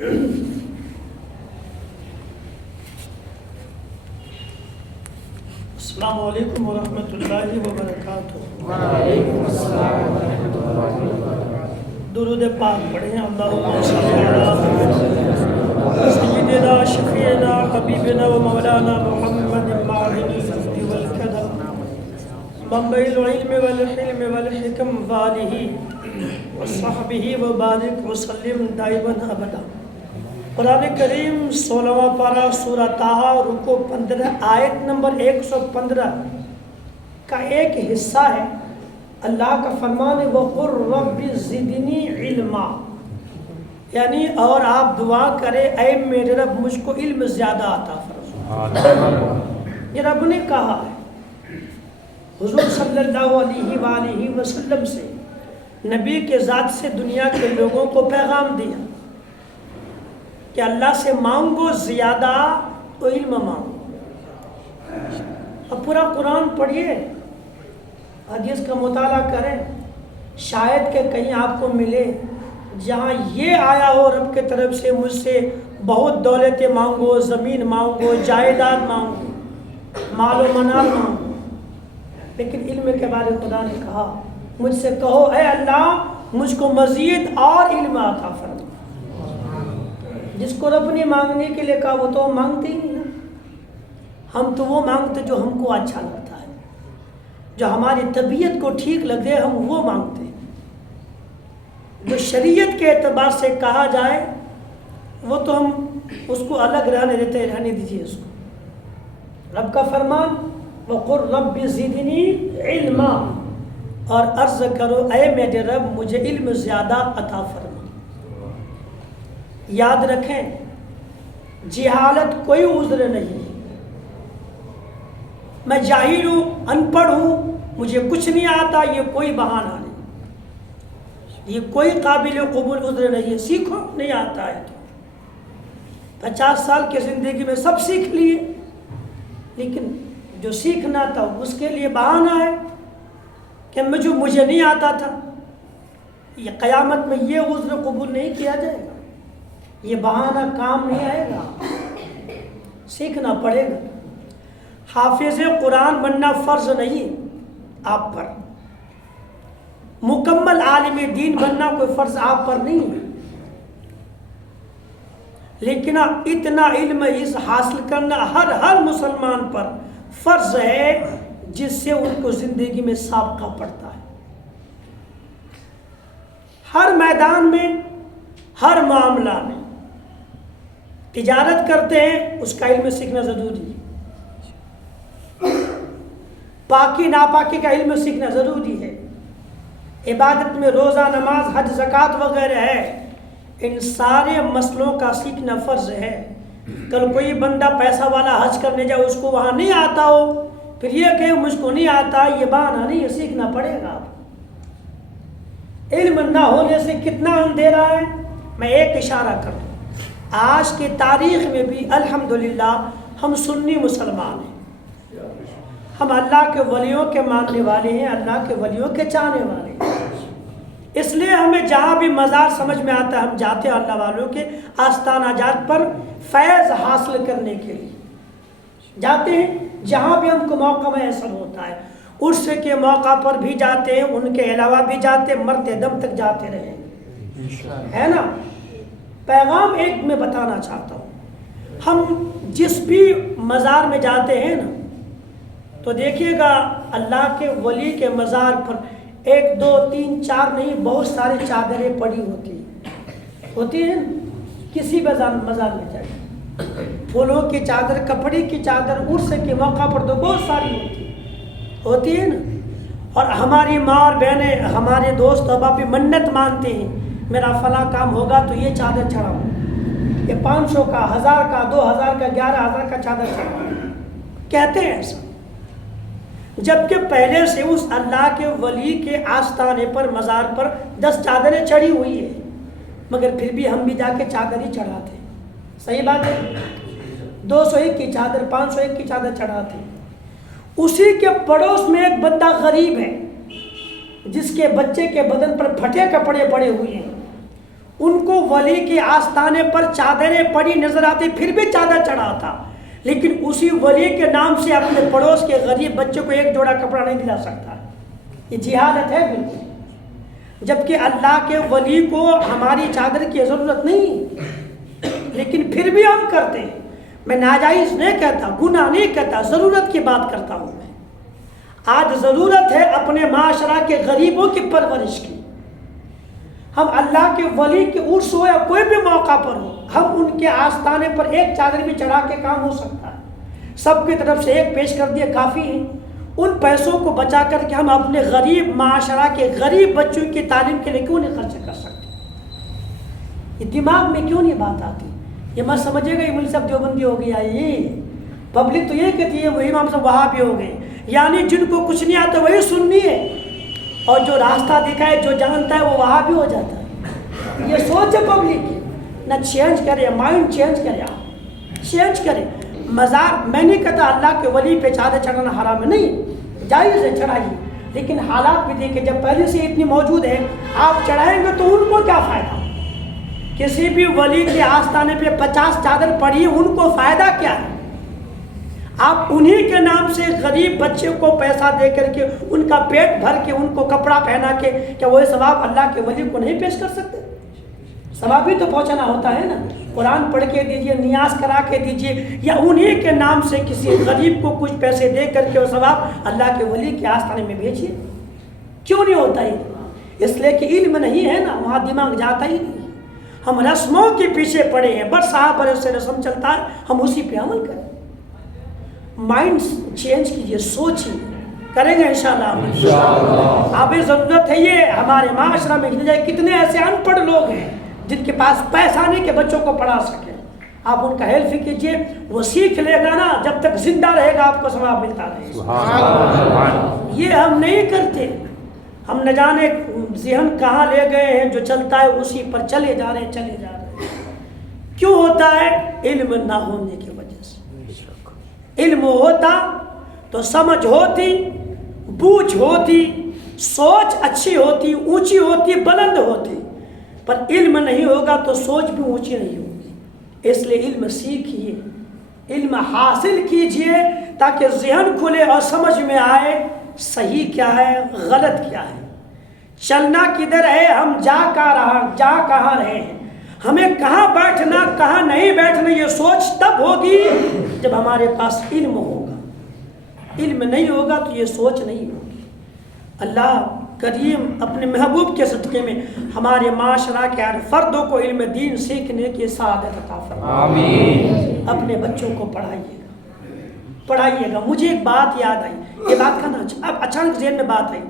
السلام علیکم ورحمۃ اللہ وبرکاتہ۔ وعلیکم السلام ورحمۃ اللہ وبرکاتہ۔ درود پاک پڑھیں۔ اللہم صلی علی سیدنا شفیعنا حبیبنا و مولانا محمد معدن الجود والکرم منبع العلم والحلم والحکم وآلہ وصحبہ وبارک وسلم دائما ابدا۔ قرآن کریم 16واں پارہ سورہ طٰہٰ رکوع 15 آیت نمبر 115 کا ایک حصہ ہے۔ اللہ کا فرمان ہے وَقُلْ رَبِّ زِدْنِی عِلْمًا، یعنی اور آپ دعا کریں اے میرے رب مجھ کو علم زیادہ عطا فرما۔ یہ رب نے کہا ہے۔ حضور صلی اللہ علیہ وآلہ وسلم سے، نبی کے ذات سے دنیا کے لوگوں کو پیغام دیا کہ اللہ سے مانگو زیادہ تو علم مانگو۔ اب پورا قرآن پڑھیے، حدیث کا مطالعہ کریں، شاید کہ کہیں آپ کو ملے جہاں یہ آیا ہو رب کے طرف سے مجھ سے بہت دولتیں مانگو، زمین مانگو، جائیداد مانگو، مال و منال مانگو، لیکن علم کے بارے خدا نے کہا مجھ سے کہو اے اللہ مجھ کو مزید اور علم عطا فرما۔ جس کو رب نے مانگنے کے لیے کہا وہ تو مانگتے ہی نہیں نا۔ ہم تو وہ مانگتے جو ہم کو اچھا لگتا ہے، جو ہماری طبیعت کو ٹھیک لگے ہم وہ مانگتے ہیں۔ جو شریعت کے اعتبار سے کہا جائے وہ تو ہم اس کو الگ رہنے دیجیے اس کو۔ رب کا فرمان وَقُلْ رَبِّ زِدْنِی عِلْمًا، اور عرض کرو اے میرے رب مجھے علم زیادہ عطا فرما۔ یاد رکھیں جہالت کوئی عذر نہیں۔ میں جاہل ہوں، ان پڑھ ہوں، مجھے کچھ نہیں آتا، یہ کوئی بہانہ نہیں، یہ کوئی قابل قبول عذر نہیں ہے۔ سیکھو، نہیں آتا ہے تو 50 سال کی زندگی میں سب سیکھ لیے، لیکن جو سیکھنا تھا اس کے لیے بہانہ ہے کہ مجھے نہیں آتا تھا۔ یہ قیامت میں یہ عذر قبول نہیں کیا جائے گا، یہ بہانہ کام نہیں آئے گا، سیکھنا پڑے گا۔ حافظ قرآن بننا فرض نہیں آپ پر، مکمل عالم دین بننا کوئی فرض آپ پر نہیں ہے، لیکن اتنا علم حاصل کرنا ہر مسلمان پر فرض ہے جس سے ان کو زندگی میں سابقہ پڑتا ہے۔ ہر میدان میں، ہر معاملہ میں، تجارت کرتے ہیں اس کا علم سیکھنا ضروری ہے، پاکی ناپاکی کا علم سیکھنا ضروری ہے، عبادت میں روزہ، نماز، حج، زکوٰۃ وغیرہ ہے، ان سارے مسئلوں کا سیکھنا فرض ہے۔ کل کوئی بندہ پیسہ والا حج کرنے جائے اس کو وہاں نہیں آتا ہو، پھر یہ کہ مجھ کو نہیں آتا، یہ بہانہ نہیں، یہ سیکھنا پڑے گا۔ علم نہ ہونے سے کتنا اندھیرا ہے۔ میں ایک اشارہ کروں، آج کی تاریخ میں بھی الحمدللہ ہم سنی مسلمان ہیں، ہم اللہ کے ولیوں کے ماننے والے ہیں، اللہ کے ولیوں کے چاہنے والے ہیں، اس لیے ہمیں جہاں بھی مزار سمجھ میں آتا ہے ہم جاتے ہیں اللہ والوں کے آستانہ جات پر فیض حاصل کرنے کے لیے جاتے ہیں۔ جہاں بھی ہم کو موقع میسر ہوتا ہے، عرس کے موقع پر بھی جاتے ہیں، ان کے علاوہ بھی جاتے ہیں، مرتے دم تک جاتے رہیں گے، ہے نا۔ پیغام ایک میں بتانا چاہتا ہوں، ہم جس بھی مزار میں جاتے ہیں نا تو دیکھیے گا اللہ کے ولی کے مزار پر 1 2 3 4 نہیں بہت ساری چادریں پڑی ہوتی ہیں۔ کسی مزار میں جائے پھولوں کی چادر، کپڑے کی چادر، عرس کے موقع پر تو بہت ساری ہوتی ہے نا۔ اور ہماری ماں اور بہنیں، ہمارے دوست احباب بھی منت مانتے ہیں میرا فلاں کام ہوگا تو یہ چادر چڑھاؤ، یہ 500 کا، 1000 کا، 2000 کا، 11000 کا چادر چڑھاؤ، کہتے ہیں ایسا، جبکہ پہلے سے اس اللہ کے ولی کے آستانے پر، مزار پر 10 چادریں چڑھی ہوئی ہیں، مگر پھر بھی ہم بھی جا کے چادر ہی چڑھاتے ہیں۔ صحیح بات ہے، 201 کی چادر، 501 کی چادر چڑھاتے ہیں۔ اسی کے پڑوس میں ایک بندہ غریب ہے جس کے بچے کے بدن پر پھٹے کپڑے پڑے ہوئے ہیں، ان کو ولی کے آستانے پر چادریں پڑی نظر آتی، پھر بھی چادر چڑھاتا، لیکن اسی ولی کے نام سے اپنے پڑوس کے غریب بچے کو ایک جوڑا کپڑا نہیں دلا سکتا۔ یہ جہالت ہے بالکل، جبکہ اللہ کے ولی کو ہماری چادر کی ضرورت نہیں، لیکن پھر بھی ہم کرتے ہیں۔ میں ناجائز نہیں کہتا، گناہ نہیں کہتا، ضرورت کی بات کرتا ہوں میں۔ آج ضرورت ہے اپنے معاشرہ کے غریبوں کی پرورش کی۔ ہم اللہ کے ولی کے عرس ہو یا کوئی بھی موقع پر ہو، ہم ان کے آستانے پر ایک چادر بھی چڑھا کے کام ہو سکتا ہے، سب کی طرف سے ایک پیش کر دیا کافی ہے۔ ان پیسوں کو بچا کر کے ہم اپنے غریب معاشرہ کے غریب بچوں کی تعلیم کے لیے کیوں نہیں خرچ کر سکتے؟ یہ دماغ میں کیوں نہیں بات آتی؟ یہ مت سمجھے گا یہ مجھ سب دیوبندی ہو گیا، یہ پبلک تو یہ کہتی ہے وہی امام صاحب وہابی ہو گئے، یعنی جن کو کچھ نہیں آتا وہی سنی ہے، اور جو راستہ دکھائے جو جانتا ہے وہ وہابی ہو جاتا ہے۔ یہ سوچ ہے پبلک کی، نہ چینج کرے، مائنڈ چینج کرے، آپ چینج کرے۔ مزار میں نہیں کہتا اللہ کے ولی پہ چادر چڑھانا حرام ہے، نہیں، جائز ہے، چڑھائیے، لیکن حالات بھی دیکھیں، جب پہلے سے اتنی موجود ہے آپ چڑھائیں گے تو ان کو کیا فائدہ؟ کسی بھی ولی کے آستانے پہ 50 چادر پڑی، ان کو فائدہ کیا ہے؟ آپ انہی کے نام سے غریب بچے کو پیسہ دے کر کے ان کا پیٹ بھر کے ان کو کپڑا پہنا کے کیا وہ ثواب اللہ کے ولی کو نہیں پیش کر سکتے؟ ثواب بھی تو پہنچانا ہوتا ہے نا، قرآن پڑھ کے دیجئے، نیاز کرا کے دیجئے، یا انہی کے نام سے کسی غریب کو کچھ پیسے دے کر کے وہ ثواب اللہ کے ولی کے آستانے میں بھیجیے۔ کیوں نہیں ہوتا یہ؟ اس لیے کہ علم نہیں ہے نا، وہاں دماغ جاتا ہی نہیں۔ ہم رسموں کے پیچھے پڑے ہیں، بس صاحب برس سے رسم چلتا ہے، ہم اسی پہ عمل کریں۔ مائنڈ چینج کیجئے، سوچیے، کریں گے انشاءاللہ۔ ابھی ضرورت ہے یہ ہمارے معاشرہ میں کتنے ایسے ان پڑھ لوگ ہیں جن کے پاس پیسہ نہیں کہ بچوں کو پڑھا سکے، آپ ان کا ہیلپ کیجئے، وہ سیکھ لے گا نا، جب تک زندہ رہے گا آپ کو ثواب ملتا رہے گا۔ یہ ہم نہیں کرتے، ہم نہ جانے ذہن کہاں لے گئے ہیں، جو چلتا ہے اسی پر چلے جا رہے ہیں۔ کیوں ہوتا ہے؟ علم نہ ہونے کی وجہ سے۔ علم ہوتا تو سمجھ ہوتی، بوجھ ہوتی، سوچ اچھی ہوتی، اونچی ہوتی، بلند ہوتی، پر علم نہیں ہوگا تو سوچ بھی اونچی نہیں ہوگی۔ اس لیے علم سیکھیے، علم حاصل کیجئے، تاکہ ذہن کھلے اور سمجھ میں آئے صحیح کیا ہے، غلط کیا ہے، چلنا کدھر ہے، ہم جا کہاں رہے ہیں، ہمیں کہاں بیٹھنا کہاں نہیں بیٹھنا، یہ سوچ تب ہوگی جب ہمارے پاس علم ہوگا۔ علم نہیں ہوگا تو یہ سوچ نہیں ہوگی۔ اللہ کریم اپنے محبوب کے صدقے میں ہمارے معاشرہ کے ہر فردوں کو علم دین سیکھنے کی سعادت عطا فرمائے۔ آمین۔ اپنے بچوں کو پڑھائیے گا۔ مجھے ایک بات یاد آئی، یہ بات کا نا اب اچانک ذہن میں بات آئی۔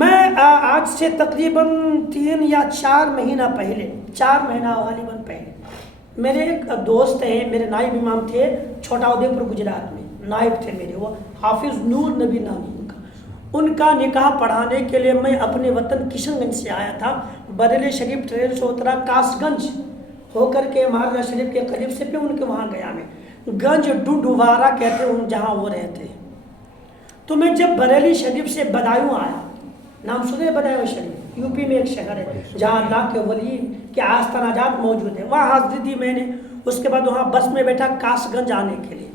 میں آج سے تقریباً 3 یا 4 مہینہ پہلے، 4 مہینہ غالباً پہلے، میرے ایک دوست ہیں، میرے نائب امام تھے چھوٹا ادے پور گجرات میں، نائب تھے میرے، وہ حافظ نور نبی نام ان کا نکاح پڑھانے کے لیے میں اپنے وطن کشن گنج سے آیا تھا، بریلی شریف ٹرین سے اترا، کاس گنج ہو کر کے مہاراجا شریف کے قریب سے پہ ان کے وہاں گیا، میں گنج ڈنڈوارا کہتے ہیں جہاں وہ رہتے ہیں۔ تو میں جب بریلی شریف سے بدایوں آیا، نام سنے بدایوں شریف، یو پی میں ایک شہر ہے جہاں اللہ کے ولی کے آستانہ جات موجود ہیں، وہاں حاضری دی میں نے۔ اس کے بعد وہاں بس میں بیٹھا کاس گنج آنے کے لیے،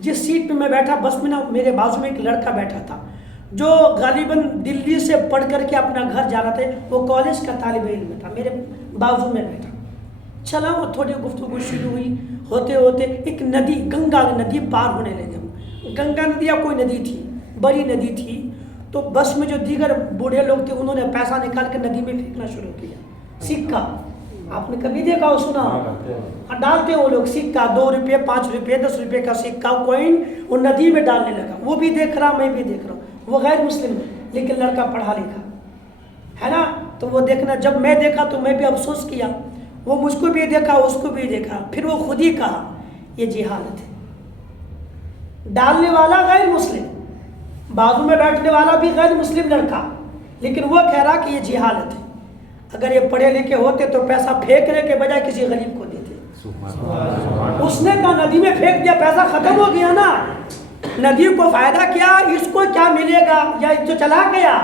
جس سیٹ پہ میں بیٹھا بس میں نا میرے بازو میں ایک لڑکا بیٹھا تھا جو غالباً دلی سے پڑھ کر کے اپنا گھر جا رہا تھا، وہ کالج کا طالب علم تھا، میرے بازو میں بیٹھا۔ چلا وہ تھوڑی گفتگو شروع ہوئی، ہوتے ہوتے ایک ندی، گنگا ندی پار ہونے لگے۔ گنگا ندی یا کوئی ندی تھی، بڑی ندی تھی، تو بس میں جو دیگر بوڑھے لوگ تھے انہوں نے پیسہ نکال کے ندی میں پھینکنا شروع کیا، سکہ۔ آپ نے کبھی دیکھا ہو، سنا؟ ڈالتے ہیں وہ لوگ سکہ، 2 روپے 5 روپے 10 روپے کا سکہ کوئن وہ ندی میں ڈالنے لگا۔ وہ بھی دیکھ رہا، میں بھی دیکھ رہا ہوں، وہ غیر مسلم لیکن لڑکا پڑھا لکھا ہے نا، تو وہ دیکھنا، جب میں دیکھا تو میں بھی افسوس کیا، وہ مجھ کو بھی دیکھا اس کو بھی دیکھا، پھر وہ خود ہی کہا یہ جہالت ہے۔ ڈالنے والا غیر مسلم، بازو میں بیٹھنے والا بھی غیر مسلم لڑکا، لیکن وہ کہہ رہا کہ یہ جہالت ہے۔ اگر یہ پڑھے لکھے ہوتے تو پیسہ پھینکنے کے بجائے کسی غریب کو دیتے۔ اس نے کہا ندی میں پھینک دیا، پیسہ ختم ہو گیا نا، ندی کو فائدہ کیا، اس کو کیا ملے گا، یا جو چلا گیا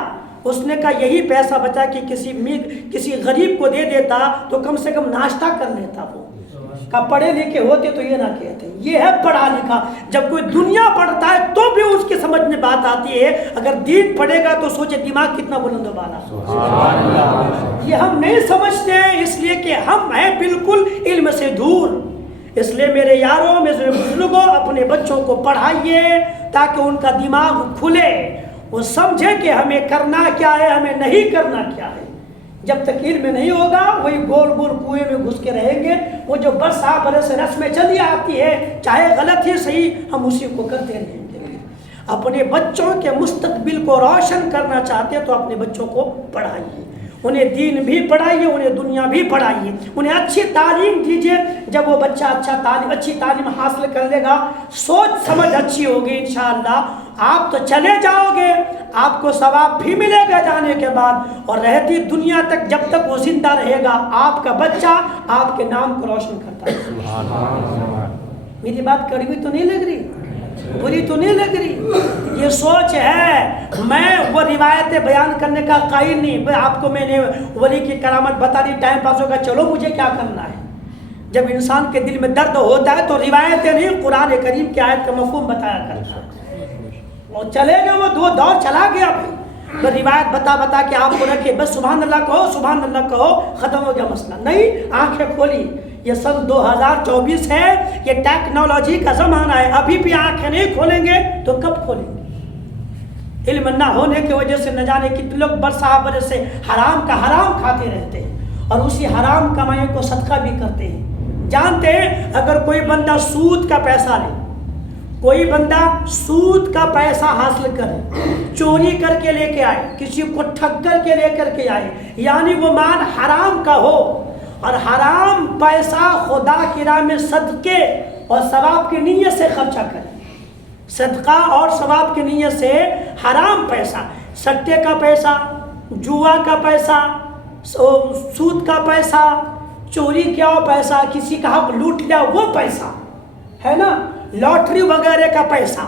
اس نے کہا یہی پیسہ بچا کہ کسی غریب کو دے دیتا تو کم سے کم ناشتہ کر لیتا وہ. کہ پڑھے لکھے ہوتے تو یہ نہ کہتے. یہ ہے پڑھا لکھا. جب کوئی دنیا پڑھتا ہے تو بھی اس کے سمجھ میں بات آتی ہے. اگر دین پڑھے گا تو سوچے دماغ کتنا بلند و بالا. یہ ہم نہیں سمجھتے ہیں اس لیے کہ ہم ہیں بالکل علم سے دور. اس لیے میرے یاروں میرے بزرگوں اپنے بچوں کو پڑھائیے تاکہ ان کا دماغ کھلے, وہ سمجھے کہ ہمیں کرنا کیا ہے ہمیں نہیں کرنا کیا ہے. جب تک علم نہیں ہوگا وہی گول گول کنویں میں گھس کے رہیں گے. وہ جو برس رسمیں چلی آتی ہے چاہے غلط ہی صحیح ہم اسی کو کرتے رہیں گے. اپنے بچوں کے مستقبل کو روشن کرنا چاہتے ہیں تو اپنے بچوں کو پڑھائیے, انہیں دین بھی پڑھائیے انہیں دنیا بھی پڑھائیے, انہیں اچھی تعلیم دیجیے. جب وہ بچہ اچھی تعلیم حاصل کر لے گا, سوچ سمجھ اچھی ہوگی انشاءاللہ, آپ تو چلے جاؤ گے, آپ کو ثواب بھی ملے گا جانے کے بعد, اور رہتی دنیا تک جب تک وہ زندہ رہے گا آپ کا بچہ آپ کے نام کو روشن کرتا ہے. میری بات کڑوی تو نہیں لگ رہی, بری تو نہیں لگ رہی؟ یہ سوچ ہے. میں وہ روایتیں بیان کرنے کا قائل نہیں. آپ کو میں نے ولی کی کرامت بتا دی, ٹائم پاس ہوگا, چلو مجھے کیا کرنا ہے. جب انسان کے دل میں درد ہوتا ہے تو روایتیں نہیں قرآن کریم کی آیت کا مفہوم بتایا کرتا ہے. وہ چلے گئے, وہ دور چلا گیا بھائی, تو روایت بتا کے آپ کو رکھے, بس سبحان اللہ کہو ختم ہو گیا مسئلہ. نہیں, آنکھیں کھولی. یہ سن 2024 ہے, یہ ٹیکنالوجی کا زمانہ ہے. ابھی بھی آنکھیں نہیں کھولیں گے تو کب کھولیں گے؟ علم نہ ہونے کی وجہ سے نہ جانے کتنے لوگ برس سے حرام کا حرام کھاتے رہتے ہیں اور اسی حرام کمائی کو صدقہ بھی کرتے ہیں. جانتے ہیں اگر کوئی بندہ سود کا پیسہ لے, کوئی بندہ سود کا پیسہ حاصل کرے, چوری کر کے لے کے آئے, کسی کو ٹھگ کر کے لے کر کے آئے, یعنی وہ مال حرام کا ہو اور حرام پیسہ خدا کی راہ میں صدقے اور ثواب کی نیت سے خرچہ کرے, صدقہ اور ثواب کی نیت سے حرام پیسہ, سٹے کا پیسہ, جوا کا پیسہ, سود کا پیسہ, چوری کیا ہو پیسہ, کسی کا حق لوٹ لیا وہ پیسہ ہے نا, لاٹری وغیرہ کا پیسہ,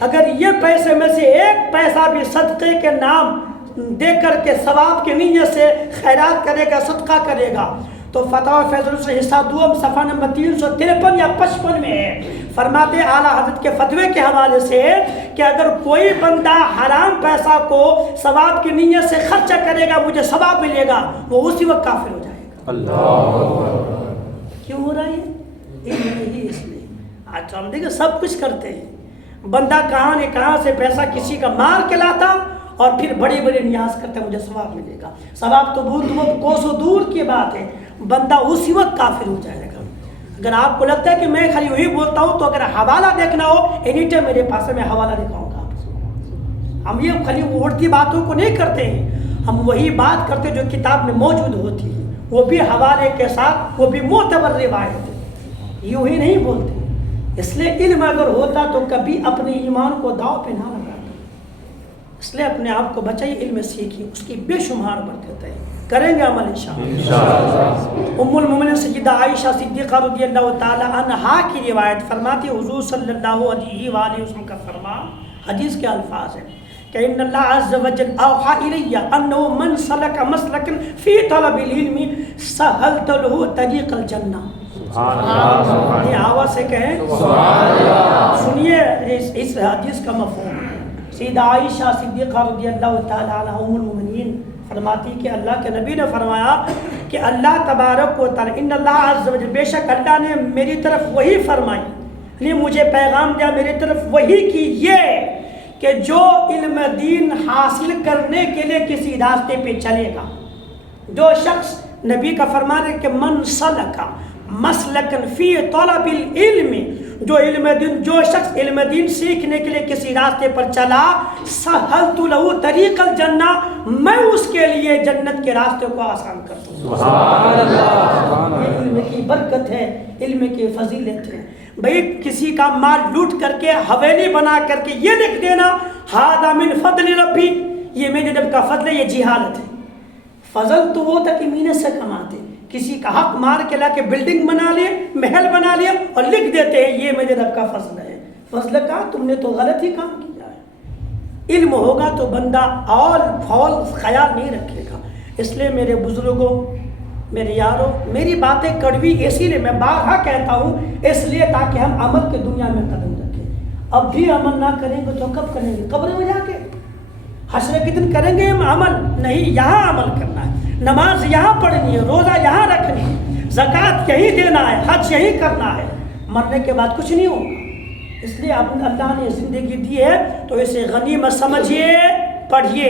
اگر یہ پیسے میں سے ایک پیسہ بھی صدقے کے نام دے کر کے ثواب کی نیت سے خیرات کرے گا, صدقہ کرے گا, تو فتاوی فیض الرسول حصہ دوم صفحہ نمبر 353 یا 55 میں ہے. فرماتے اعلیٰ حضرت کے فتوے کے حوالے سے کہ اگر کوئی بندہ حرام پیسہ کو ثواب کی نیت سے خرچہ کرے گا مجھے ثواب ملے گا, وہ اسی وقت کافر ہو جائے گا. اللہ کیوں ہو رہا ہے؟ اس لیے آج ہم دیکھیں سب کچھ کرتے ہیں. بندہ کہاں سے پیسہ کسی کا مار کے لاتا اور پھر بڑی بڑی نیاز کرتا مجھے ثواب ملے گا. ثواب تو بہت کوسوں دور کی بات ہے, بندہ اسی وقت کافر ہو جائے گا. اگر آپ کو لگتا ہے کہ میں خالی وہی بولتا ہوں تو اگر حوالہ دیکھنا ہو اینی ٹائم میرے پاس ہے, میں حوالہ دکھاؤں گا. ہم یہ خالی اڑتی باتوں کو نہیں کرتے ہیں, ہم وہی بات کرتے جو کتاب میں موجود ہوتی ہے, وہ بھی حوالے کے ساتھ, وہ بھی معتبر روایت ہے, یوں ہی نہیں بولتے. اس لیے علم اگر ہوتا تو کبھی اپنے ایمان کو داؤ پہ نہ لگاتا. اس لیے اپنے آپ کو بچائیے, علم سیکھیے, اس کی بے شمار برکتیں ہیں, کریں گے عمل انشاءاللہ. ام المومنین سیدہ عائشہ صدیقہ رضی اللہ تعالی عنہا کی روایت فرماتی حضور صلی اللہ علیہ وآلہ وسلم کا فرمان, حدیث کے الفاظ ہیں کہ ان اللہ عز وجل اوحى الی انه من سلک مسلکا فی طلب العلم سہلت له طریق الجنہ. یہ آواز سے کہیں سبحان اللہ. سنیے اس حدیث کا مفہوم. سیدہ عائشہ صدیقہ رضی اللہ تعالی عنہا ام المومنین فرماتی کہ اللہ کے نبی نے فرمایا کہ اللہ تبارک و تعالی ان اللہ عز و جل, بے شک اللہ نے میری طرف وہی فرمائی, یعنی مجھے پیغام دیا میری طرف وہی کی, یہ کہ جو علم دین حاصل کرنے کے لیے کسی راستے پہ چلے گا, جو شخص, نبی کا فرمان ہے کہ من سلک مسلکن فی طلب العلم, جو شخص علم دین سیکھنے کے لیے کسی راستے پر چلا, سہلت لہ طریق الجنہ, میں اس کے لیے جنت کے راستے کو آسان کرتا ہوں. سبحان اللہ. یہ علم کی برکت ہے, علم کی فضیلت ہے. بھئی کسی کا مال لوٹ کر کے حویلی بنا کر کے یہ لکھ دینا ھذا من فضل ربی, یہ میرے رب کا فضل ہے, یہ جہالت ہے. فضل تو وہ تھا کہ محنت سے کماتے, کسی کا حق مار کے لا کے بلڈنگ بنا لیے, محل بنا لیا اور لکھ دیتے ہیں یہ میرے رب کا فضل ہے. فضل کا تم نے تو غلط ہی کام کیا ہے. علم ہوگا تو بندہ آل فول خیال نہیں رکھے گا. اس لیے میرے بزرگوں، میرے یاروں، میری باتیں کڑوی اسی لیے میں بارہا کہتا ہوں، اس لیے تاکہ ہم عمل کی دنیا میں قدم رکھیں. اب بھی عمل نہ کریں گے تو کب کریں گے؟ قبر میں جا کے. حشر کے دن کریں گے ہم عمل نہیں، یہاں عمل کرنا ہے. نماز یہاں پڑھنی ہے، روزہ یہاں رکھنی ہے، زکوٰۃ یہی دینا ہے، حج یہی کرنا ہے. مرنے کے بعد کچھ نہیں ہوگا. اس لیے اللہ نے زندگی دی ہے تو اسے غنیمت سمجھیے، پڑھیے.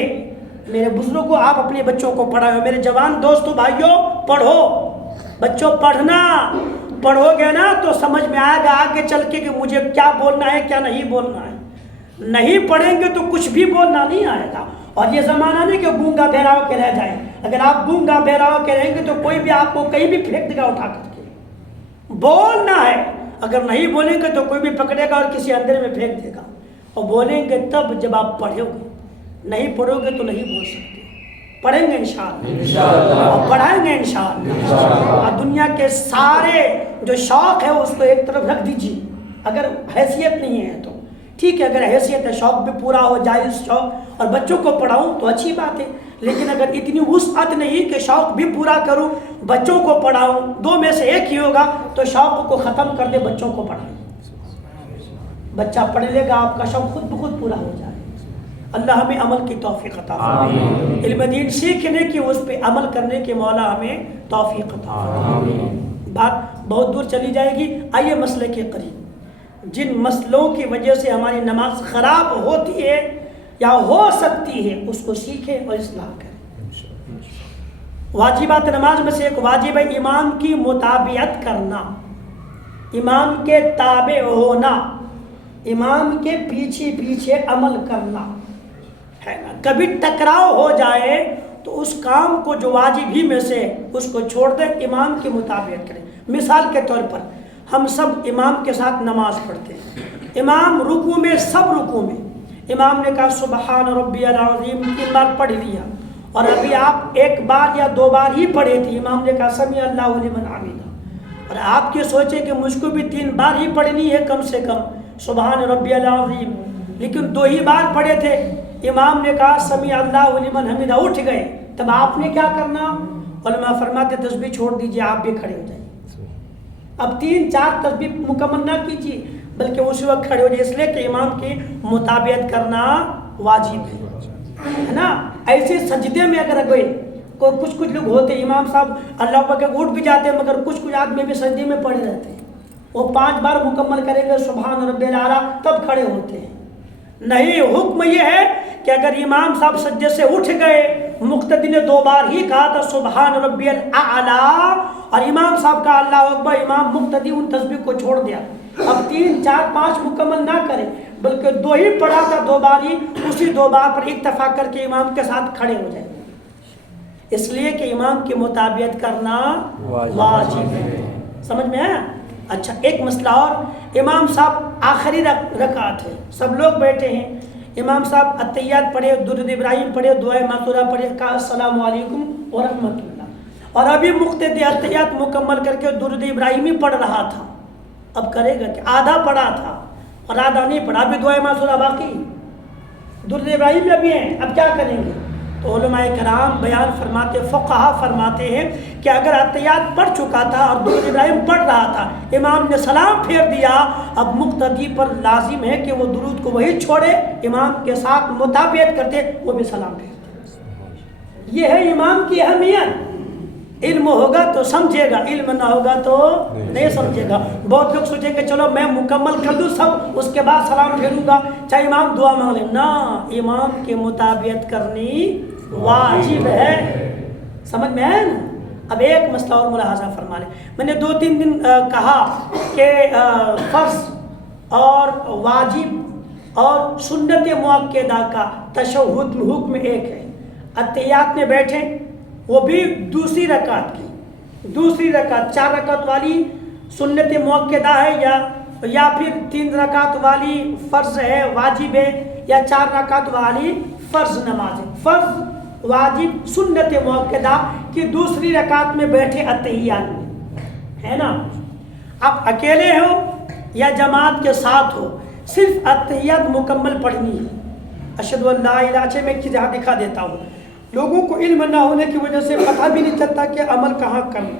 میرے بزرگوں، آپ اپنے بچوں کو پڑھاؤ. میرے جوان دوستوں بھائیوں، پڑھو. بچوں پڑھنا، پڑھو گے نا تو سمجھ میں آئے گا آگے چل کے کہ مجھے کیا بولنا ہے، کیا نہیں بولنا ہے. نہیں پڑھیں گے تو کچھ بھی بولنا نہیں آئے گا. اور یہ زمانہ نہیں کہ گونگا بہرا ہو کے رہ جائیں. اگر آپ گونگا بہرا ہو کے رہیں گے تو کوئی بھی آپ کو کہیں بھی پھینک دے گا اٹھا کر کے. بولنا ہے. اگر نہیں بولیں گے تو کوئی بھی پکڑے گا اور کسی اندر میں پھینک دے گا. اور بولیں گے تب جب آپ پڑھو گے. نہیں پڑھو گے تو نہیں بول سکتے. پڑھیں گے انشاءاللہ اور پڑھائیں گے انشاءاللہ. اور دنیا کے سارے جو شوق ہے اس کو ایک طرف رکھ دیجیے. اگر حیثیت نہیں ہے تو ٹھیک ہے، اگر حیثیت ہے، شوق بھی پورا ہو، جائز شوق، اور بچوں کو پڑھاؤں تو اچھی بات ہے. لیکن اگر اتنی وسعت نہیں کہ شوق بھی پورا کروں، بچوں کو پڑھاؤں، دو میں سے ایک ہی ہوگا تو شوق کو ختم کر دے، بچوں کو پڑھائیں. بچہ پڑھ لے گا، آپ کا شوق خود بخود پورا ہو جائے. اللہ ہمیں عمل کی توفیق عطا فرمائے. علم دین سیکھنے کی، اس پہ عمل کرنے کے مولا ہمیں توفیق عطا فرمائے. بات بہت دور چلی جائے گی. آئیے مسئلے کے قریب. جن مسئلوں کی وجہ سے ہماری نماز خراب ہوتی ہے یا ہو سکتی ہے اس کو سیکھیں اور اصلاح کریں. واجبات نماز میں سے ایک واجب ہے امام کی متابعت کرنا، امام کے تابع ہونا، امام کے پیچھے پیچھے عمل کرنا ہے نا. کبھی ٹکراؤ ہو جائے تو اس کام کو جو واجب ہی میں سے اس کو چھوڑ دیں، امام کی مطابقت کریں. مثال کے طور پر ہم سب امام کے ساتھ نماز پڑھتے ہیں. امام رکوع میں، سب رکوع میں امام نے کہا سبحان ربی العظیم 3 بار پڑھ لیا، اور ابھی آپ 1 بار یا 2 بار ہی پڑھے تھے. امام نے کہا سمیع اللہ لمن حمدہ، اور آپ کے سوچے کہ مجھ کو بھی 3 بار ہی پڑھنی ہے کم سے کم سبحان ربی العظیم، لیکن 2 ہی بار پڑھے تھے. امام نے کہا سمیع اللہ لمن حمدہ، اٹھ گئے. تب آپ نے کیا کرنا؟ علماء فرماتے تسبیح چھوڑ دیجئے، آپ بھی کھڑے ہو جائیں. اب 3-4 تسبیح مکمل نہ کیجیے بلکہ اسی وقت کھڑے ہو جائے، اس لیے کہ امام کی مطابقت کرنا واجب ہے نا. ایسے سجدے میں اگر گئے، کچھ لوگ ہوتے امام صاحب اللہ پاک اٹھ بھی جاتے ہیں مگر کچھ آدمی بھی سجدے میں پڑے رہتے ہیں. وہ 5 بار مکمل کریں گے سبحان ربی الاعلیٰ تب کھڑے ہوتے ہیں. نہیں، حکم یہ ہے کہ اگر امام صاحب سجدے سے اٹھ گئے، مقتدی نے 2 بار ہی کہا تھا سبحان ربی الاعلیٰ اور امام صاحب کا اللہ اکبر، امام مقتدی ان تسبیح کو چھوڑ دیا. اب 3 4 5 مکمل نہ کرے بلکہ 2 ہی پڑھا تھا، 2 بار ہی، اسی 2 بار پر اکتفا کر کے امام کے ساتھ کھڑے ہو جائیں. اس لیے کہ امام کی مطابقت کرنا واجب ہے. سمجھ میں آیا؟ اچھا، ایک مسئلہ اور. امام صاحب آخری رکعت ہے، سب لوگ بیٹھے ہیں، امام صاحب اتحیات پڑھے، درود ابراہیم پڑھے، دعائے معصورہ پڑھے، کہا السلام علیکم ورحمۃ اللہ، اور ابھی مقتدی اتحیات مکمل کر کے درود ابراہیمی پڑھ رہا تھا. اب کرے گا کہ آدھا پڑھا تھا اور آدھا نہیں پڑھا، ابھی دعائے معصورہ باقی، درود ابراہیم میں بھی ہیں، اب کیا کریں گے؟ تو علماء کرام بیان فرماتے، فقہا فرماتے ہیں کہ اگر اتحیات پڑھ چکا تھا اور درود ابراہیم پڑھ رہا تھا، امام نے سلام پھیر دیا، اب مقتدی پر لازم ہے کہ وہ درود کو وہی چھوڑے، امام کے ساتھ مطابقت کرتے، وہ بھی سلام پھیرتے. یہ ہے امام کی اہمیت. علم ہوگا تو سمجھے گا، علم نہ ہوگا تو نہیں سمجھے گا. بہت لوگ سوچیں کہ چلو میں مکمل کر دوں سب، اس کے بعد سلام پھیروں گا، چاہے امام دعا مانگ لے. نہ، امام کی مطابقت کرنی واجب ہے. سمجھ میں ہے نا؟ اب ایک مسئلہ اور ملاحظہ فرما لیں. میں نے 2-3 دن کہا کہ فرض اور واجب اور سنت مؤکدہ کا تشہد میں حکم ایک ہے. اتحیات میں بیٹھے، وہ بھی دوسری رکعت کی، دوسری رکعت 4 رکعت والی سنت مؤکدہ ہے یا پھر 3 رکعت والی فرض ہے، واجب ہے، یا 4 رکعت والی فرض نماز ہے. فرض، واجب، سنت مؤکدہ کی دوسری رکعت میں بیٹھے اتحیات میں، ہے نا. آپ اکیلے ہو یا جماعت کے ساتھ ہو، صرف اتحیات مکمل پڑھنی ہے. اشہد ان لا الہ، اچھا میں ایک چیز یہاں دکھا دیتا ہوں. لوگوں کو علم نہ ہونے کی وجہ سے پتہ بھی نہیں چلتا کہ عمل کہاں کرنا.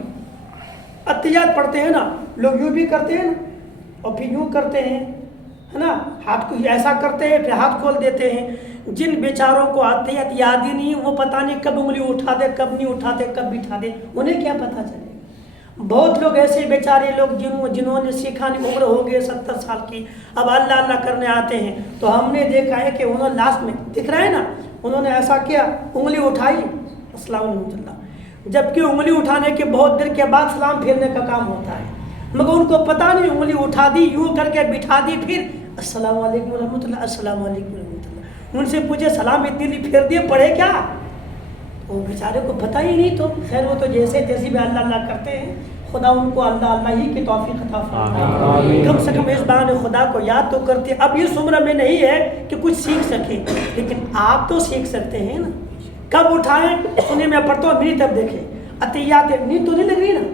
عطیات پڑھتے ہیں نا لوگ، یوں بھی کرتے ہیں نا اور پھر یوں کرتے ہیں، ہے نا، ہاتھ کو ایسا کرتے ہیں پھر ہاتھ کھول دیتے ہیں. جن بیچاروں کو عطیات یاد ہی نہیں، وہ پتہ نہیں کب انگلی اٹھا دے کب نہیں اٹھاتے کب بٹھا دے، انہیں کیا پتہ چلے. بہت لوگ ایسے بیچارے لوگ جنہوں نے سیکھا نہیں، عمر ہو گئے 70 سال کی، اب اللہ اللہ کرنے آتے ہیں، تو ہم نے دیکھا ہے کہ انہوں نے لاسٹ میں دکھ رہا ہے نا، انہوں نے ایسا کیا، انگلی اٹھائی، السلام علیکم، جبکہ انگلی اٹھانے کے بہت دیر کے بعد سلام پھیرنے کا کام ہوتا ہے، مگر ان کو پتہ نہیں، انگلی اٹھا دی، یوں کر کے بٹھا دی، پھر السلام علیکم ورحمۃ اللہ، السلام علیکم ورحمۃ اللہ. ان سے پوچھے سلام اتنی لی پھیر دیے، پڑھے کیا؟ وہ بیچارے کو پتہ ہی نہیں. تو خیر وہ تو جیسے تیسے بھی اللہ اللہ کرتے ہیں، خدا ان کو اللہ اللہ ہی کی توفیق عطا فرمائے. کم سے کم اس بہانے خدا کو یاد تو کرتے. اب اس عمر میں نہیں ہے کہ کچھ سیکھ سکیں، لیکن آپ تو سیکھ سکتے ہیں نا. کب اٹھائیں؟ سنیں میں پڑھتا ہوں، میری طرف دیکھیں. عطیات نیند تو نہیں لگ رہی نا؟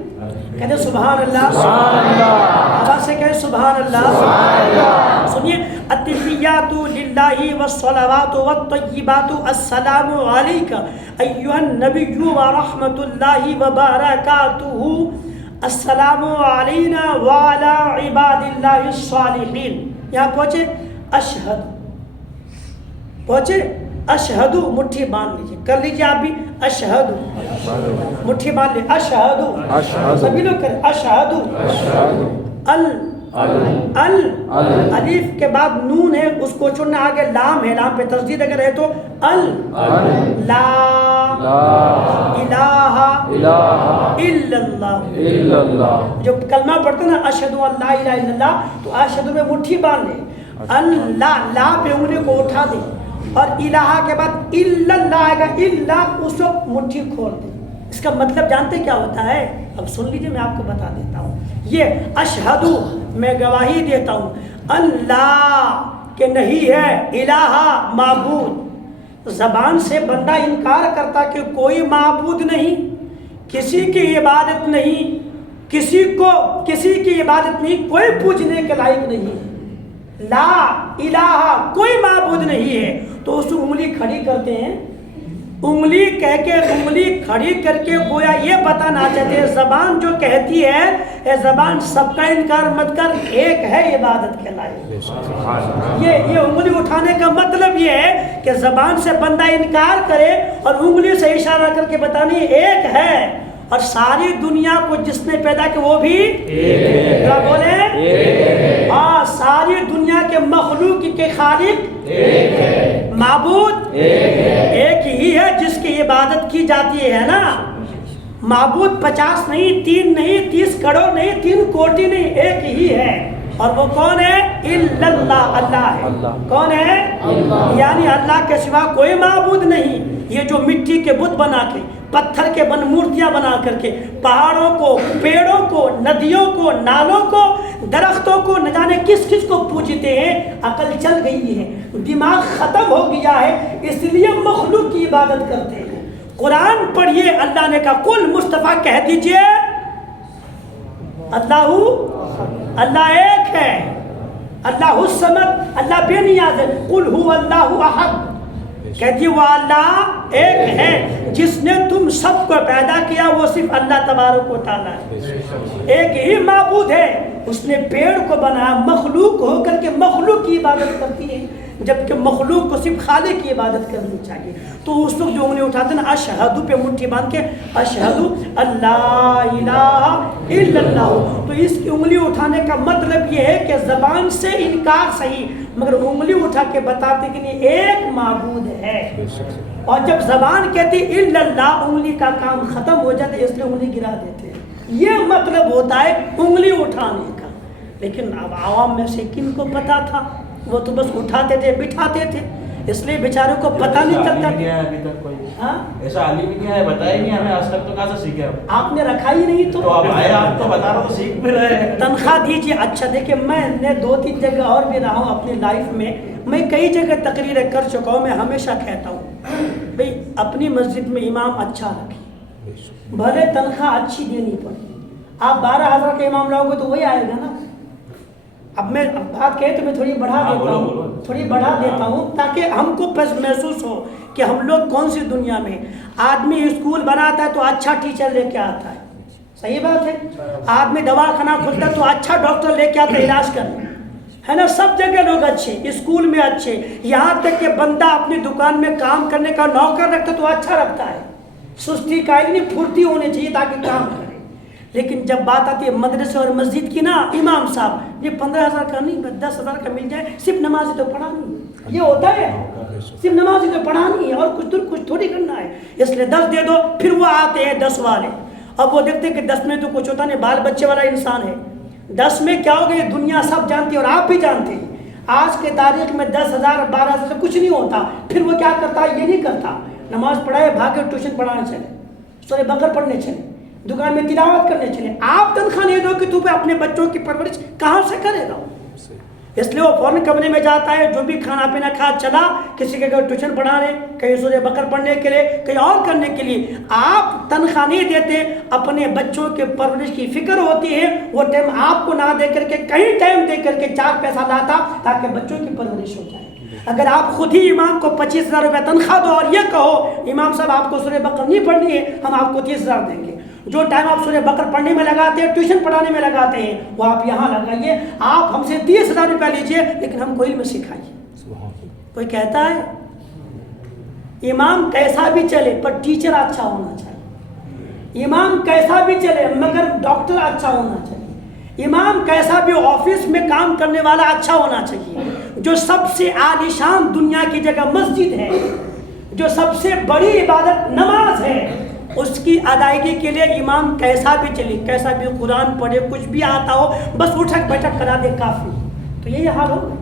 کہتے سبحان اللہ، آواز سے کہے سبحان اللہ. سنیے، التحیات للہ والصلوات والطیبات السلام علیک ایھا النبی ورحمۃ اللہ وبرکاتہ السلام علینا وعلی عباد اللہ الصالحین. یہاں پہنچے اشہد، پہنچے اشہد، مٹھی باندھ لیجیے، کر لیجیے آپ بھی اشہد، مٹھی باندھ لیجیے اشہد، سبھی لوگ کریں اشہد. الف کے بعد نون ہے، اس کو چننا، آگے لام ہے، لام پہ تشدید اگر ہے تو لا الہ الا اللہ. جب کلمہ پڑھتے ہیں نا اشہد ان لا الہ الا اللہ، تو اشہد میں مٹھی باندھ لیں، اللہ لا پہ انگلی کو اٹھا دیں، اور الہ کے بعد الا اللہ آئے گا، الا اس وقت مٹھی کھول دیں. اس کا مطلب جانتے کیا ہوتا ہے؟ اب سن لیجیے، میں آپ کو بتا دیتا ہوں. یہ اشہد، میں گواہی دیتا ہوں اللہ کہ نہیں ہے الہ معبود. زبان سے بندہ انکار کرتا کہ کوئی معبود نہیں، کسی کی عبادت نہیں، کسی کی عبادت نہیں، کوئی پوجنے کے لائق نہیں، لا الہ کوئی معبود نہیں ہے. تو اس انگلی کھڑی کرتے ہیں، انگلی کہہ کے انگلی کھڑی کر کے گویا یہ بتانا چاہتے ہیں زبان جو کہتی ہے اے زبان سب کا انکار مت کر، ایک ہے عبادت کے لائق. یہ انگلی اٹھانے کا مطلب یہ ہے کہ زبان سے بندہ انکار کرے اور انگلی سے اشارہ کر کے بتانی ایک ہے، اور ساری دنیا کو جس نے پیدا کیا وہ بھی کیا بولے؟ ہاں، ساری دنیا کے مخلوق کے خالق معبود ایک ہی ہے جس کی عبادت کی جاتی ہے نا. معبود 50 نہیں، 3 نہیں، 30 کروڑ نہیں، 3 کوٹی نہیں، ایک ہی ہے، اور وہ کون ہے؟ الا اللہ، اللہ ہے. کون ہے؟ یعنی اللہ کے سوا کوئی معبود نہیں. یہ جو مٹی کے بت بنا کے، پتھر کے بن مورتیاں بنا کر کے، پہاڑوں کو، پیڑوں کو، ندیوں کو، نالوں کو، درختوں کو، نہ جانے کس کس کو پوجتے ہیں، عقل چل گئی ہے، دماغ ختم ہو گیا ہے، اس لیے مخلوق کی عبادت کرتے ہیں. قرآن پڑھیے، اللہ نے کہا قل مصطفیٰ کہہ دیجئے اللہ ایک ہے، اللہ الصمد، اللہ بے نیاز ہے. قل هو اللہ احد، کہتی وہ اللہ ایک ہے، جس نے تم سب کو پیدا کیا وہ صرف اللہ تبارک و تعالیٰ ہے. ایک ہی معبود ہے، اس نے پیڑ کو بنایا، مخلوق ہو کر کے مخلوق کی عبادت کرتی ہے، جبکہ مخلوق کو صرف خالق کی عبادت کرنی چاہیے. تو اس وقت جو انگلی اٹھاتے ہیں نا اشہدو پہ مٹھی باندھ کے اشہدو اللہ الہ الا اللہ، تو اس کی انگلی اٹھانے کا مطلب یہ ہے کہ زبان سے انکار صحیح، مگر انگلی اٹھا کے بتاتے کہ نہیں ایک معبود ہے. اور جب زبان کہتی الا اللہ، انگلی کا کام ختم ہو جاتا ہے، اس لیے انگلی گرا دیتے ہیں. یہ مطلب ہوتا ہے انگلی اٹھانے کا. لیکن اب عوام میں سے کن کو پتا تھا؟ وہ تو بس اٹھاتے تھے، بٹھاتے تھے، اس لیے بیچاروں کو پتہ نہیں چلتا. ابھی تک کوئی ایسا علی بھی کیا ہے، بتایا ہی نہیں ہمیں آج تک. تو کہاں سے سیکھے آپ نے رکھا ہی نہیں. تو اب آئے، آپ تو بتا رہا تو سیکھ بھی رہے ہیں. تنخواہ دیجیے. اچھا دیکھیں، میں نے 2-3 جگہ اور بھی رہا ہوں اپنی لائف میں کئی جگہ تقریریں کر چکا ہوں. میں ہمیشہ کہتا ہوں بھئی اپنی مسجد میں امام اچھا رکھیں، بھلے تنخواہ اچھی دینی پڑے. آپ 12,000 کا امام لاؤ گے تو وہی آئے گا نا. اب میں بات کہے تو میں تھوڑی بڑھا دیتا ہوں تاکہ ہم کو بس محسوس ہو کہ ہم لوگ کون سی دنیا میں. آدمی اسکول بناتا ہے تو اچھا ٹیچر لے کے آتا ہے, صحیح بات ہے. آدمی دواخانہ کھولتا ہے تو اچھا ڈاکٹر لے کے آتا ہے علاج کرنے, ہے نا. سب جگہ لوگ اچھے, اسکول میں اچھے, یہاں تک کہ بندہ اپنی دکان میں کام کرنے کا نوکر رکھتا تو اچھا رکھتا ہے. سستی کاہلی نہیں, پھرتی ہونی چاہیے تاکہ کام کرے. لیکن جب بات آتی ہے مدرسے اور مسجد کی نا, امام صاحب یہ 15,000 کا نہیں 10,000 کا مل جائے, صرف نماز تو پڑھانی, یہ ہوتا ہے. صرف نماز تو پڑھانی ہے اور کچھ تھوڑی کرنا ہے. اس لیے 10 دے دو, پھر وہ آتے ہیں 10 والے. اب وہ دیکھتے ہیں کہ 10 میں تو کچھ ہوتا نہیں, بال بچے والا انسان ہے. 10 میں کیا ہوگا, یہ دنیا سب جانتی ہے اور آپ بھی جانتے ہیں. آج کے تاریخ میں 10,000 12,000 سے کچھ نہیں ہوتا. پھر وہ کیا کرتا ہے, یہ نہیں کرتا, نماز پڑھائے بھاگے ٹیوشن پڑھانے چلے, سورہ بقرہ پڑھنے چلے, دکان میں تلاوت کرنے چلے. آپ تنخواہ نہیں دو کہ تو اپنے بچوں کی پرورش کہاں سے کرے گا. اس لیے وہ فوراً کمرے میں جاتا ہے, جو بھی کھانا پینا کھا چلا, کسی کے گھر ٹیوشن پڑھانے, کہیں سورہ بقرہ پڑھنے کے لیے, کہیں اور کرنے کے لیے. آپ تنخواہ نہیں دیتے, اپنے بچوں کے پرورش کی فکر ہوتی ہے. وہ ٹائم آپ کو نہ دے کر کے کہیں ٹائم دے کر کے 4 پیسہ لاتا تاکہ بچوں کی پرورش ہو جائے. اگر آپ خود ہی امام کو 25,000 روپے تنخواہ دو اور یہ کہو امام صاحب آپ کو سورہ بقرہ نہیں پڑھنی ہے, ہم آپ کو 30,000 دیں گے, جو ٹائم آپ سورہ بقرہ پڑھنے میں لگاتے ہیں, ٹیوشن پڑھانے میں لگاتے ہیں, وہ آپ یہاں لگائیے. آپ ہم سے 30,000 روپیہ لیجئے, لیکن ہم کو علم سکھائیے. کوئی کہتا ہے امام کیسا بھی چلے پر ٹیچر اچھا ہونا چاہیے. امام کیسا بھی چلے مگر ڈاکٹر اچھا ہونا چاہیے. امام کیسا بھی آفس میں کام کرنے والا اچھا ہونا چاہیے. جو سب سے عالیشان دنیا کی جگہ مسجد ہے, جو سب سے بڑی عبادت نماز ہے, اس کی ادائیگی کے لیے امام کیسا بھی چلے, کیسا بھی قرآن پڑھے, کچھ بھی آتا ہو, بس اٹھک بیٹھک کرا دے کافی. تو یہی حال ہوگا.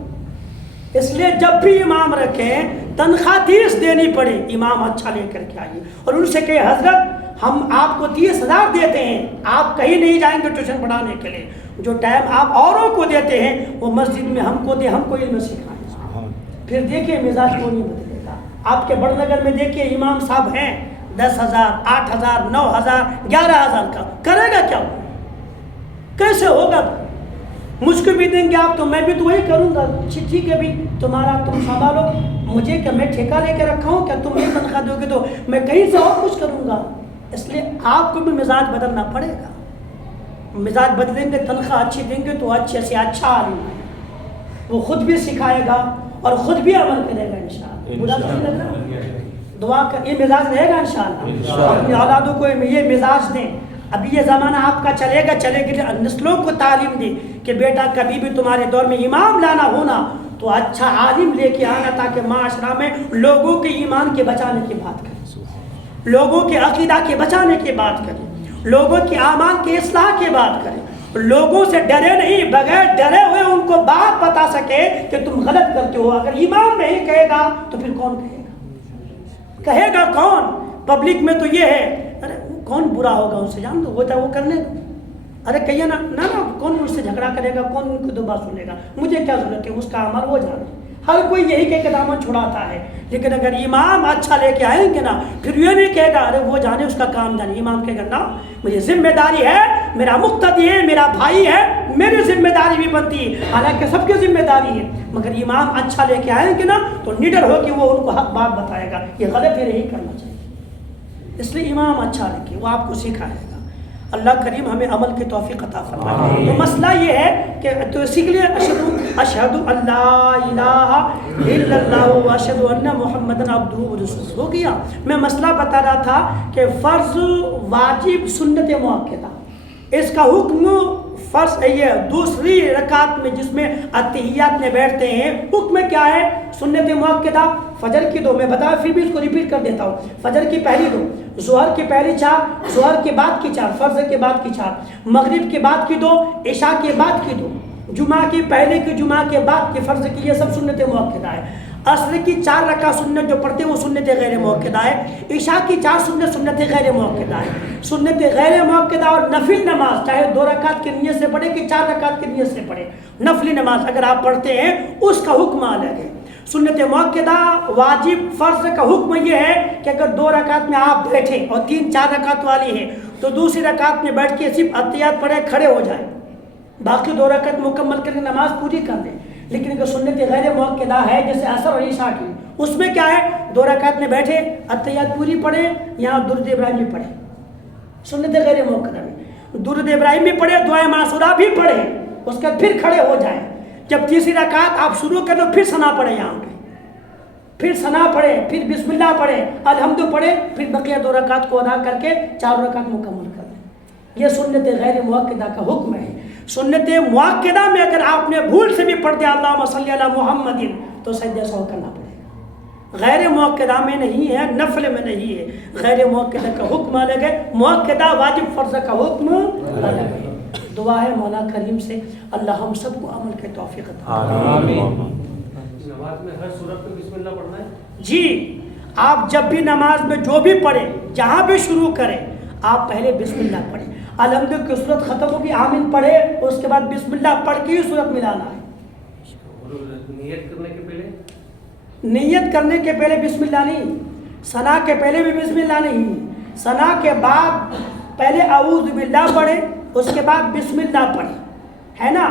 اس لیے جب بھی امام رکھیں تنخواہ 30 دینی پڑے, امام اچھا لے کر کے آئیے اور ان سے کہے حضرت ہم آپ کو 30,000 دیتے ہیں, آپ کہیں نہیں جائیں گے ٹیوشن پڑھانے کے لیے. جو ٹائم آپ اوروں کو دیتے ہیں وہ مسجد میں ہم کو دے, ہم کو علم سکھائیں. پھر دیکھیں مزاج کو نہیں بدلے گا. آپ کے بڑ نگر میں دیکھیے امام صاحب ہیں 10,000 8,000 9,000 11,000 کا, کرے گا کیا, کیسے ہوگا. مجھ کو بھی دیں گے آپ تو میں بھی تو وہی کروں گا. ٹھیک ہے بھی تمہارا تم سنبھالو, مجھے کیا میں ٹھیکہ لے کے رکھا ہوں, کیا تم نہیں تنخواہ دو گے تو میں کہیں سے اور کچھ کروں گا. اس لیے آپ کو بھی مزاج بدلنا پڑے گا. مزاج بدلیں گے, تنخواہ اچھی دیں گے تو اچھے سے اچھا عالم ہے, وہ خود بھی سکھائے گا اور خود بھی عمل کرے گا انشاءاللہ. برا تو نہیں لگ رہا, دعا کر یہ مزاج رہے گا انشاءاللہ. اپنی اولادوں کو یہ مزاج دیں. ابھی یہ زمانہ آپ کا چلے گا, نسلوں کو تعلیم دیں کہ بیٹا کبھی بھی تمہارے دور میں امام لانا ہونا تو اچھا عالم لے کے آنا, تاکہ معاشرہ میں لوگوں کے ایمان کے بچانے کی بات کریں, لوگوں کے عقیدہ کے بچانے کی بات کریں, لوگوں کے اعمال کے اصلاح کی بات کریں. لوگوں سے ڈرے نہیں, بغیر ڈرے ہوئے ان کو بات بتا سکے کہ تم غلط کرتے ہو. اگر امام نہیں کہے گا تو پھر کون کہے گا کون. پبلک میں تو یہ ہے, ارے کون برا ہوگا, ان سے جان دو, ہوتا ہے وہ کرنے دو. ارے کہیے نا کون مجھ سے جھگڑا کرے گا, کون ان کو دو بات سنے گا, مجھے کیا ضرورت ہے, اس کا عمل وہ جانے. ہر کوئی یہی کہہ کے دامن چھڑاتا ہے. لیکن اگر امام اچھا لے کے آئیں گے نا, پھر یہ نہیں کہے گا ارے وہ جانے, اس کا کام جانے. امام کہے گا نا مجھے ذمہ داری ہے, میرا مقتدی ہے, میرا بھائی ہے, میری ذمہ داری بھی بنتی ہے. حالانکہ سب کی ذمہ داری ہے, مگر امام اچھا لے کے آئیں گے نا تو نڈر ہو کہ وہ ان کو حق بات بتائے گا. یہ غلط ہے, نہیں کرنا چاہیے. اس لیے امام اچھا رکھے, وہ آپ کو سکھائے گا. اللہ کریم ہمیں عمل کی توفیق عطا فرمائے. تو مسئلہ یہ ہے کہ تو اسی کے لیے اشہد ان لا الہ الا اللہ و اشہد ان محمدن عبدہ و رسولہ ہو گیا. میں مسئلہ بتا رہا تھا کہ فرض, واجب, سنت مؤکدہ, اس کا حکم فرض یہ دوسری رکعت میں جس میں اتحیات میں بیٹھتے ہیں, حکم کیا ہے. سنت مؤکدہ فجر کی 2, میں بتایا پھر بھی اس کو ریپیٹ کر دیتا ہوں. فجر کی پہلی 2, ظہر کی پہلی 4, ظہر کے بعد کی 4, فرض کے بعد کی 4, مغرب کے بعد کی 2, عشاء کے بعد کی 2, جمعہ کی پہلے کی, جمعہ کے بعد کی فرض کی, یہ سب سنت مؤکدہ ہے. عصر کی 4 رکعت سنت جو پڑھتے ہیں وہ سنت غیر مؤکدہ ہے. عشاء کی 4 سنت غیر مؤکدہ ہے. سنت غیر مؤکدہ اور نفل نماز چاہے 2 رکعت کی نیت سے پڑھے کہ 4 رکعت کی نیت سے پڑھے, نفلی نماز اگر آپ پڑھتے ہیں اس کا حکم الگ ہے. سنت مؤکدہ واجب فرض کا حکم یہ ہے کہ اگر 2 رکعت میں آپ بیٹھیں اور 3 4 رکعت والی ہے تو دوسری رکعت میں بیٹھ کے صرف اتحیات پڑھے, کھڑے ہو جائیں. باقی 2 رکعت مکمل کر کے نماز پوری کر دیں. لیکن اگر سنت غیر مؤکدہ ہے جیسے عصر اور عشاء کی، اس میں کیا ہے 2 رکعت میں بیٹھے اتحیات پوری پڑھے یا درود ابراہیم بھی پڑھے. سنت غیر مؤکدہ میں درود ابراہیم بھی پڑھے، دعائے معصورہ بھی پڑھے، اس کے بعد پھر کھڑے ہو جائیں. جب تیسری رکعت آپ شروع کر دو پھر ثنا پڑھے، یہاں پہ پھر ثنا پڑھے، پھر بسم اللہ پڑھے، الحمد پڑھے، پھر بقیہ 2 رکعت کو ادا کر کے 4 رکعت مکمل کر دیں. یہ سنت غیر مؤکدہ کا حکم ہے. سنت مؤکدہ میں اگر آپ نے بھول سے بھی پڑھ دیا اللہم صلی علی محمد تو سجدہ سہو کرنا پڑے گا. غیر مؤکدہ میں نہیں ہے، نفل میں نہیں ہے. غیر مؤکدہ کا حکم الگ ہے، مؤکدہ واجب فرض کا حکم الگ ہے. دعا ہے مولا کریم سے اللہ ہم سب کو عمل کے توفیق عطا فرمائے. نماز میں ہر سورت میں بسم اللہ پڑھنا ہے؟ جی، آپ جب بھی نماز میں جو بھی پڑھیں، جہاں بھی شروع کریں، آپ پہلے بسم اللہ پڑھیں. الحمد کی صورت ختم ہوگی آمین پڑھے، اس کے بعد بسم اللہ پڑھ کے ہی صورت ملانا ہے. نیت کرنے کے پہلے؟ نیت کرنے کے پہلے بسم اللہ نہیں، ثنا کے پہلے بھی بسم اللہ نہیں. ثنا کے بعد پہلے اعوذ باللہ پڑھے، اس کے بعد بسم اللہ پڑھے، ہے نا.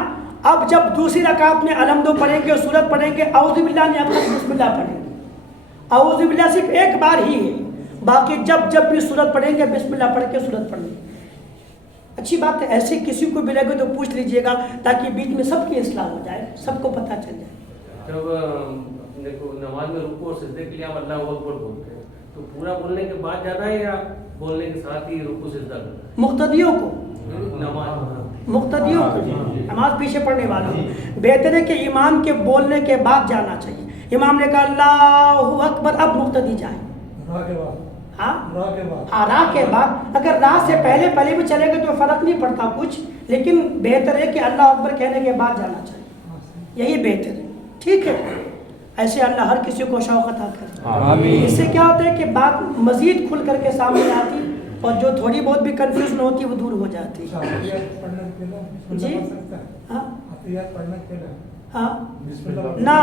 اب جب دوسری رکعت میں الحمد پڑھیں گے، سورت پڑھیں گے، اعوذ باللہ نہیں، اب بسم اللہ پڑھیں گے. اعوذ باللہ صرف ایک بار ہی ہے، باقی جب بھی سورت پڑھیں گے بسم اللہ پڑھ کے سورت پڑھیں گے. اچھی بات ہے، ایسے کسی کو ملے گا تو پوچھ لیجئے گا تاکہ بیچ میں سب کی اصلاح ہو جائے، سب کو پتہ چل جائے. جب دیکھو نماز میں رکوع اور سجدے کے لیے آپ اللہ اکبر بولتے ہیں تو پورا بولنے کے بعد جانا ہے یا بولنے کے ساتھ ہی رکوع سجدہ کرنا ہے؟ مقتدیوں کو، مقتدیوں کو، نماز پیچھے پڑھنے والوں کو بہتر ہے کہ امام کے بولنے کے بعد جانا چاہیے. امام نے کہا اللہ اکبر، اب مقتدی جائے. ہاں راہ کے بعد. اگر راہ سے پہلے بھی چلے گئے تو فرق نہیں پڑتا کچھ، لیکن بہتر ہے کہ اللہ اکبر کہنے کے بعد جانا چاہیے، یہی بہتر ہے. ٹھیک ہے، ایسے اللہ ہر کسی کو شوق عطا کرے. اس سے کیا ہوتا ہے کہ بات مزید کھل کر کے سامنے آتی اور جو تھوڑی بہت بھی کنفیوژن ہوتی وہ دور ہو جاتی. جی ہاں نہ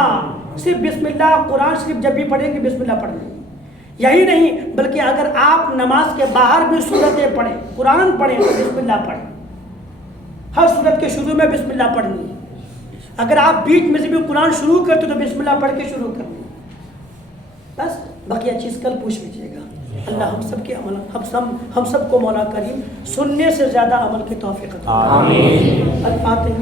صرف بسم اللہ، قرآن شریف جب بھی پڑھیں گے بسم اللہ پڑھ لیں. یہی نہیں بلکہ اگر آپ نماز کے باہر بھی صورتیں پڑھیں، قرآن پڑھیں تو بسم اللہ پڑھیں. ہر صورت کے شروع میں بسم اللہ پڑھنی ہے. اگر آپ بیچ میں سے بھی قرآن شروع کرتے تو بسم اللہ پڑھ کے شروع کرنی. بس بقیہ چیز کل پوچھ لیجیے گا. اللہ ہم سب کے عمل، ہم سب کو مولا کریم سننے سے زیادہ عمل کی توفیق عطا فرمائے. الفاتحہ.